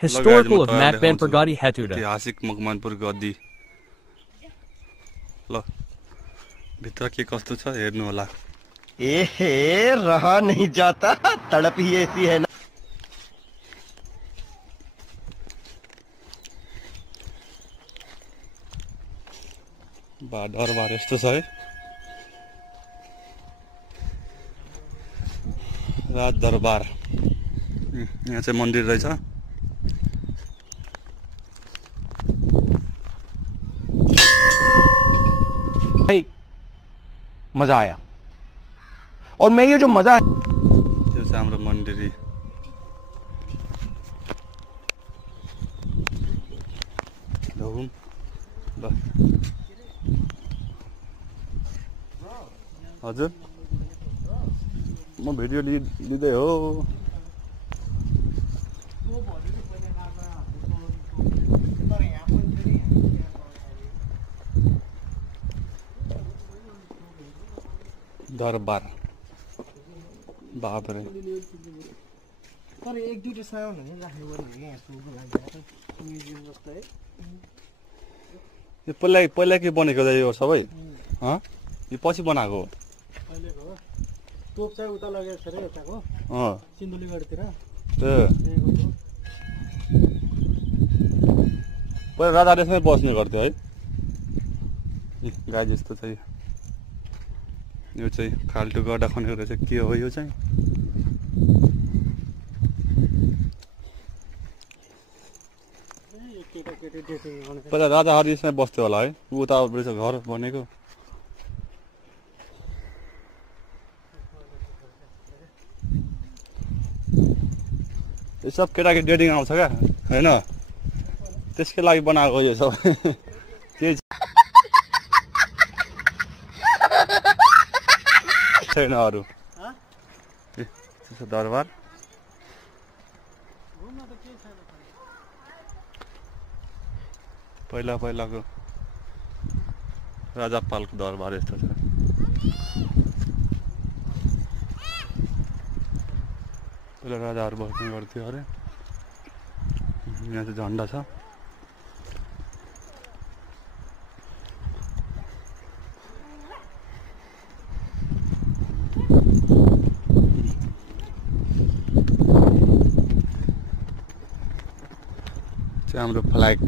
Historical of Macban Pergadi Hatuda. ऐतिहासिक मकवानपुर गद्दी ल भित्र के कस्तो छ हेर्नु होला एहे रहा नहीं जाता तड़प ही ऐसी है ना दरबार यस्तो छ है राज दरबार यहाँ चाहिँ मन्दिर रहेछ मजा आया और मैं ये जो मजा यो चाहिँ हाम्रो मन्दिर ल हजुर म भिडियो लिँदै हो दरबार बाप रे तर एक दुईटा सामान नि राख्नु पर्ने यहाँ सुको लागि म्युजियम जस्तो है यो पहिला के बनेको यो सबै यो पछि बनाएको हो अहिलेको हो तोप चाहिँ उता लगेको छ रे यताको सिन्धुलीगढतिर पहिला राजा रेसमै बस्ने गर्थ्यो है गाई जस्तो चाहिँ यो चाहिँ खाल्टो गड्डा खनेको रहेछ के हो यो चाहिँ पहिला राजाहरू यसमै बस्थ्यो होला है उता रहेछ घर बनेको यो सब केटाकेटी डेटिङ आउँछ क्या होइन त्यसकै लागि बनाएको यो सब के छैन अरू दरबार पहिलाको राजापालको दरबार यस्तो छ पहिला राजाहरू बस्ने गर्थ्यो अरे यहाँ चाहिँ झन्डा छ हाम्रो फ्ल्याग